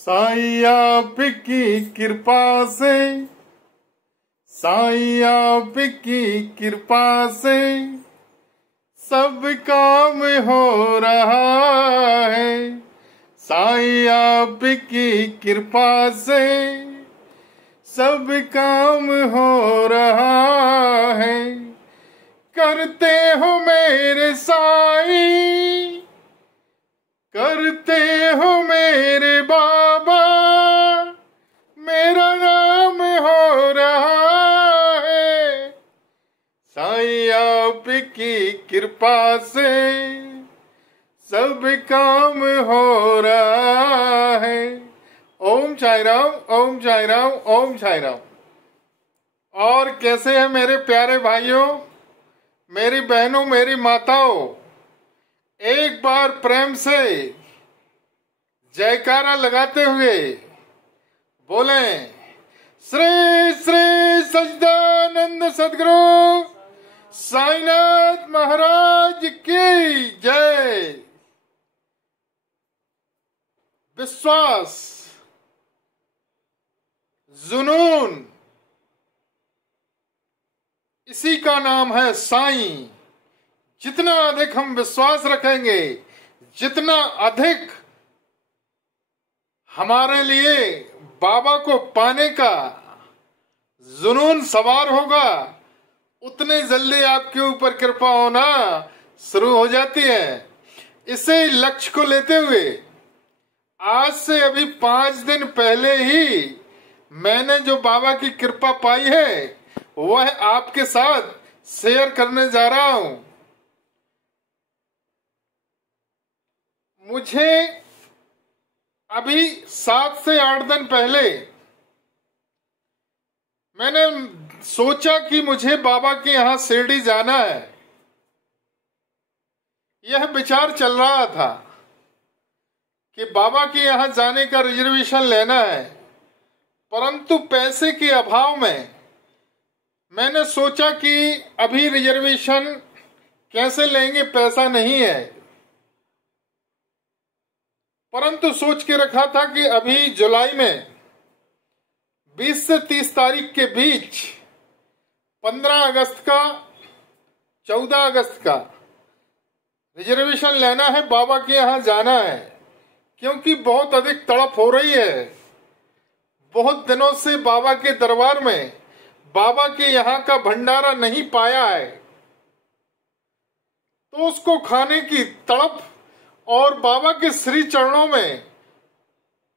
साईं आपकी कृपा से, साईं आपकी कृपा से सब काम हो रहा है। साईं आपकी कृपा से सब काम हो रहा है। करते हो मेरे साईं, करते हो मेरे बाबा, मेरा नाम हो रहा है। साईं आपकी कृपा से सब काम हो रहा है। ओम साईं राम, ओम साईं राम, ओम साईं राम। और कैसे हैं मेरे प्यारे भाइयों, मेरी बहनों, मेरी माताओं, एक बार प्रेम से जयकारा लगाते हुए बोले श्री श्री सच्चिदानंद सद्गुरु साईनाथ महाराज की जय। विश्वास, जुनून, इसी का नाम है साईं। जितना अधिक हम विश्वास रखेंगे, जितना अधिक हमारे लिए बाबा को पाने का जुनून सवार होगा, उतने जल्दी आपके ऊपर कृपा होना शुरू हो जाती है। इसे लक्ष्य को लेते हुए आज से अभी 5 दिन पहले ही मैंने जो बाबा की कृपा पाई है वह आपके साथ शेयर करने जा रहा हूं। मुझे अभी 7 से 8 दिन पहले मैंने सोचा कि मुझे बाबा के यहां शिरडी जाना है। यह विचार चल रहा था कि बाबा के यहां जाने का रिजर्वेशन लेना है, परंतु पैसे के अभाव में मैंने सोचा कि अभी रिजर्वेशन कैसे लेंगे, पैसा नहीं है। परंतु सोच के रखा था कि अभी जुलाई में 20 से 30 तारीख के बीच 15 अगस्त का, 14 अगस्त का रिजर्वेशन लेना है, बाबा के यहाँ जाना है। क्योंकि बहुत अधिक तड़प हो रही है। बहुत दिनों से बाबा के दरबार में बाबा के यहाँ का भंडारा नहीं पाया है, तो उसको खाने की तड़प और बाबा के श्री चरणों में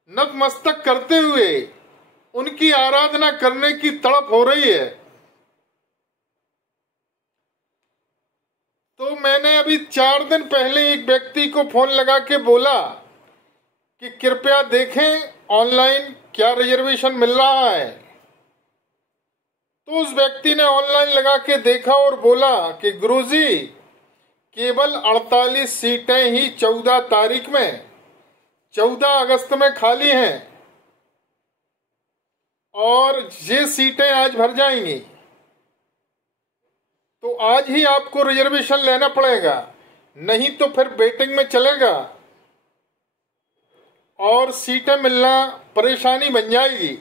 नतमस्तक करते हुए उनकी आराधना करने की तड़प हो रही है। तो मैंने अभी 4 दिन पहले एक व्यक्ति को फोन लगा के बोला कि कृपया देखें ऑनलाइन क्या रिजर्वेशन मिल रहा है। तो उस व्यक्ति ने ऑनलाइन लगा के देखा और बोला कि गुरुजी केवल 48 सीटें ही 14 तारीख में, 14 अगस्त में खाली हैं और ये सीटें आज भर जाएंगी। तो आज ही आपको रिजर्वेशन लेना पड़ेगा, नहीं तो फिर वेटिंग में चलेगा और सीटें मिलना परेशानी बन जाएगी।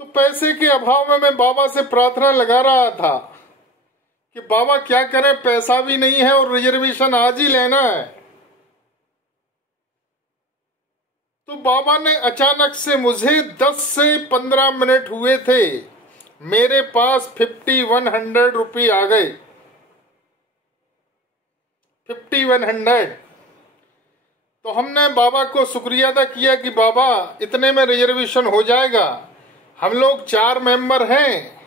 तो पैसे के अभाव में मैं बाबा से प्रार्थना लगा रहा था कि बाबा क्या करें, पैसा भी नहीं है और रिजर्वेशन आज ही लेना है। तो बाबा ने अचानक से, मुझे 10 से 15 मिनट हुए थे, मेरे पास 5100 रुपये आ गए। 5100। तो हमने बाबा को शुक्रिया अदा किया कि बाबा इतने में रिजर्वेशन हो जाएगा। हम लोग 4 मेंबर हैं,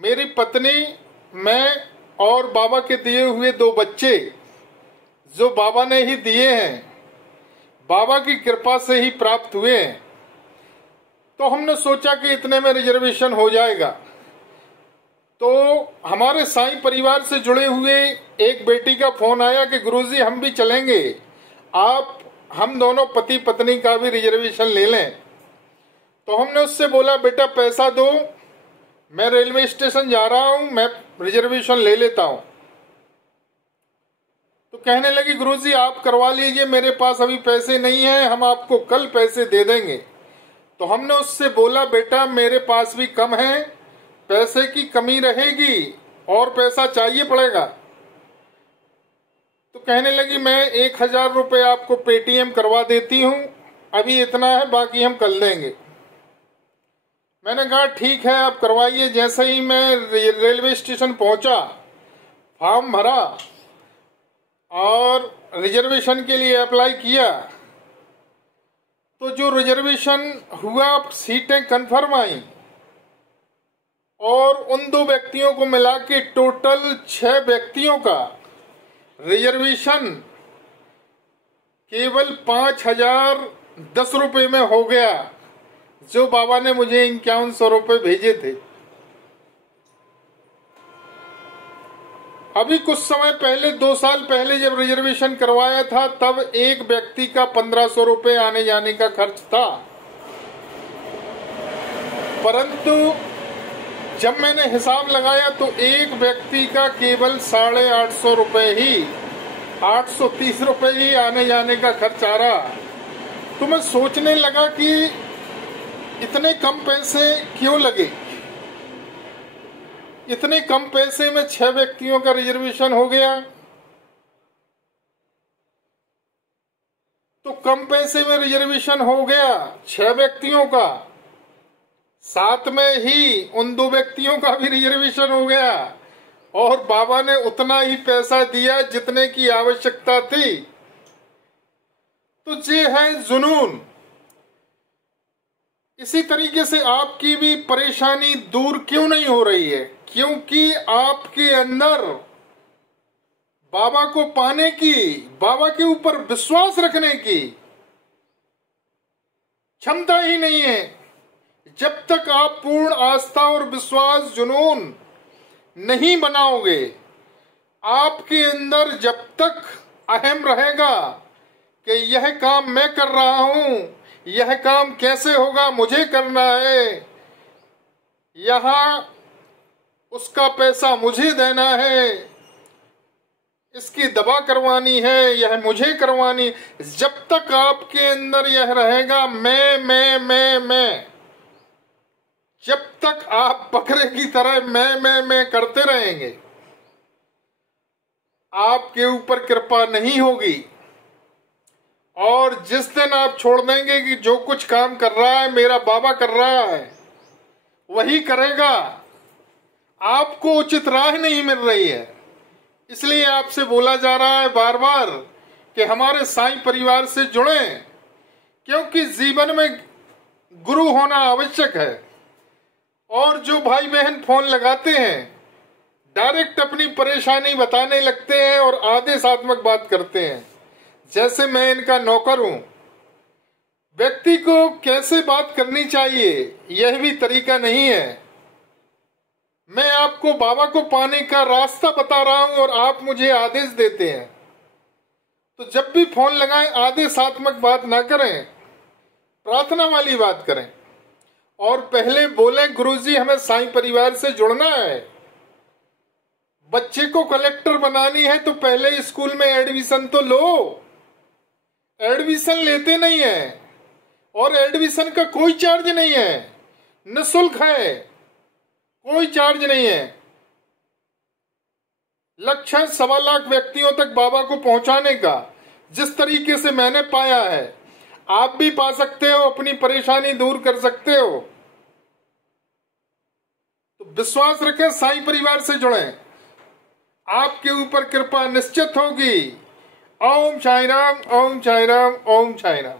मेरी पत्नी, मैं और बाबा के दिए हुए 2 बच्चे जो बाबा ने ही दिए हैं, बाबा की कृपा से ही प्राप्त हुए हैं। तो हमने सोचा कि इतने में रिजर्वेशन हो जाएगा। तो हमारे साईं परिवार से जुड़े हुए एक बेटी का फोन आया कि गुरुजी हम भी चलेंगे, आप हम दोनों पति पत्नी का भी रिजर्वेशन ले लें। तो हमने उससे बोला बेटा पैसा दो, मैं रेलवे स्टेशन जा रहा हूं, मैं रिजर्वेशन ले लेता हूं। तो कहने लगी गुरुजी आप करवा लीजिए, मेरे पास अभी पैसे नहीं है, हम आपको कल पैसे दे देंगे। तो हमने उससे बोला बेटा मेरे पास भी कम है, पैसे की कमी रहेगी और पैसा चाहिए पड़ेगा। तो कहने लगी मैं 1000 रुपये आपको पेटीएम करवा देती हूँ, अभी इतना है बाकी हम कर लेंगे। मैंने कहा ठीक है आप करवाइए। जैसे ही मैं रेलवे स्टेशन पहुंचा, फॉर्म भरा और रिजर्वेशन के लिए अप्लाई किया, तो जो रिजर्वेशन हुआ सीटें कंफर्म आई और उन 2 व्यक्तियों को मिला के टोटल 6 व्यक्तियों का रिजर्वेशन केवल 5010 रुपये में हो गया, जो बाबा ने मुझे 5100 रुपये भेजे थे। अभी कुछ समय पहले 2 साल पहले जब रिजर्वेशन करवाया था तब एक व्यक्ति का 1500 रुपये आने जाने का खर्च था, परंतु जब मैंने हिसाब लगाया तो एक व्यक्ति का केवल 850 रुपये ही, 830 रुपये ही आने जाने का खर्च आ रहा। तो मैं सोचने लगा कि इतने कम पैसे क्यों लगे, इतने कम पैसे में 6 व्यक्तियों का रिजर्वेशन हो गया। तो कम पैसे में रिजर्वेशन हो गया 6 व्यक्तियों का, साथ में ही उन 2 व्यक्तियों का भी रिजर्वेशन हो गया और बाबा ने उतना ही पैसा दिया जितने की आवश्यकता थी। तो ये है जुनून। इसी तरीके से आपकी भी परेशानी दूर क्यों नहीं हो रही है? क्योंकि आपके अंदर बाबा को पाने की, बाबा के ऊपर विश्वास रखने की क्षमता ही नहीं है। जब तक आप पूर्ण आस्था और विश्वास जुनून नहीं बनाओगे, आपके अंदर जब तक अहम रहेगा कि यह काम मैं कर रहा हूं, यह काम कैसे होगा, मुझे करना है, यहां उसका पैसा मुझे देना है, इसकी दवा करवानी है, यह मुझे करवानी। जब तक आपके अंदर यह रहेगा मैं, जब तक आप बकरे की तरह मैं करते रहेंगे, आपके ऊपर कृपा नहीं होगी। और जिस दिन आप छोड़ देंगे कि जो कुछ काम कर रहा है मेरा बाबा कर रहा है, वही करेगा, आपको उचित राह नहीं मिल रही है। इसलिए आपसे बोला जा रहा है बार बार कि हमारे साईं परिवार से जुड़ें, क्योंकि जीवन में गुरु होना आवश्यक है। और जो भाई बहन फोन लगाते हैं, डायरेक्ट अपनी परेशानी बताने लगते हैं और आदेशात्मक बात करते हैं, जैसे मैं इनका नौकर हूं। व्यक्ति को कैसे बात करनी चाहिए यह भी तरीका नहीं है। मैं आपको बाबा को पाने का रास्ता बता रहा हूं और आप मुझे आदेश देते हैं। तो जब भी फोन लगाएं आदेशात्मक बात ना करें, प्रार्थना वाली बात करें और पहले बोलें गुरुजी हमें साईं परिवार से जुड़ना है। बच्चे को कलेक्टर बनानी है तो पहले स्कूल में एडमिशन तो लो। एडमिशन लेते नहीं है और एडमिशन का कोई चार्ज नहीं है, निःशुल्क है, कोई चार्ज नहीं है। लक्ष्य 1.25 लाख व्यक्तियों तक बाबा को पहुंचाने का। जिस तरीके से मैंने पाया है आप भी पा सकते हो, अपनी परेशानी दूर कर सकते हो। तो विश्वास रखें, साईं परिवार से जुड़ें, आपके ऊपर कृपा निश्चित होगी। ओम साई राम, ओम साई राम, ओम साई राम।